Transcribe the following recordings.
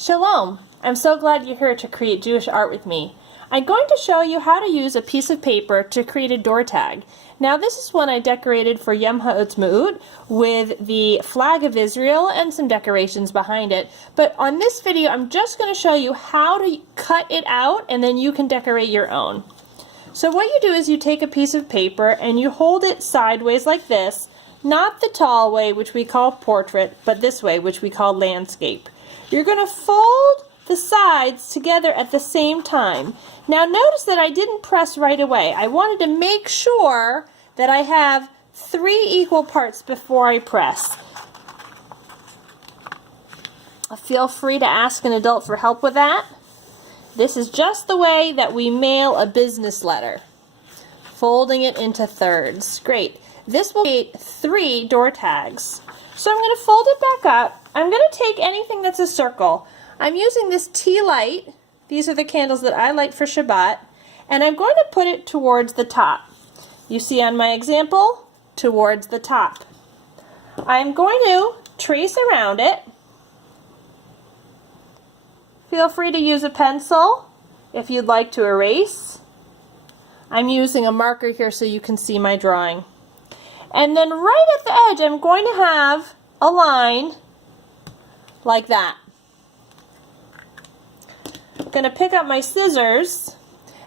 Shalom! I'm so glad you're here to create Jewish art with me. I'm going to show you how to use a piece of paper to create a door tag. Now this is one I decorated for Yom HaOtzmaut with the flag of Israel and some decorations behind it. But on this video I'm just going to show you how to cut it out and then you can decorate your own. So what you do is you take a piece of paper and you hold it sideways like this, not the tall way which we call portrait, but this way which we call landscape. You're going to fold the sides together at the same time. Now notice that I didn't press right away. I wanted to make sure that I have 3 equal parts before I press. Feel free to ask an adult for help with that. This is just the way that we mail a business letter. Folding it into thirds. Great. This will create 3 door tags. So I'm going to fold it back up. I'm going to take anything that's a circle. I'm using this tea light. These are the candles that I light for Shabbat. And I'm going to put it towards the top. You see on my example, towards the top. I'm going to trace around it. Feel free to use a pencil if you'd like to erase. I'm using a marker here so you can see my drawing. And then right at the edge, I'm going to have a line like that. I'm going to pick up my scissors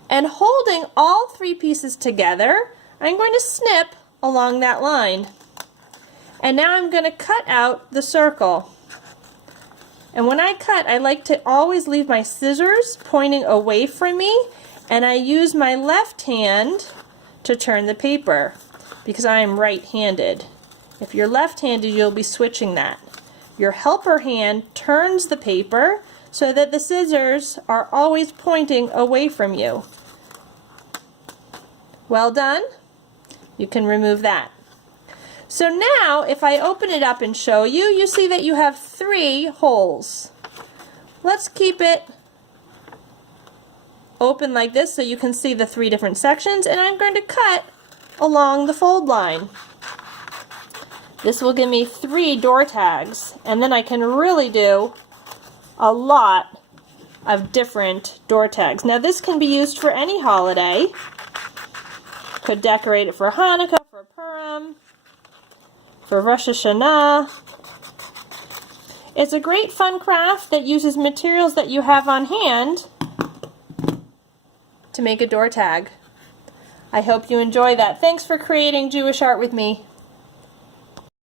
and holding all 3 pieces together, I'm going to snip along that line. And now I'm going to cut out the circle. And when I cut, I like to always leave my scissors pointing away from me, and I use my left hand to turn the paper because I am right-handed. If you're left-handed, you'll be switching that. Your helper hand turns the paper so that the scissors are always pointing away from you. Well done. You can remove that. So now, if I open it up and show you, you see that you have 3 holes. Let's keep it open like this so you can see the 3 different sections, and I'm going to cut along the fold line. This will give me 3 door tags, and then I can really do a lot of different door tags. Now this can be used for any holiday. Could decorate it for Hanukkah, for Purim, for Rosh Hashanah. It's a great fun craft that uses materials that you have on hand to make a door tag. I hope you enjoy that. Thanks for creating Jewish art with me.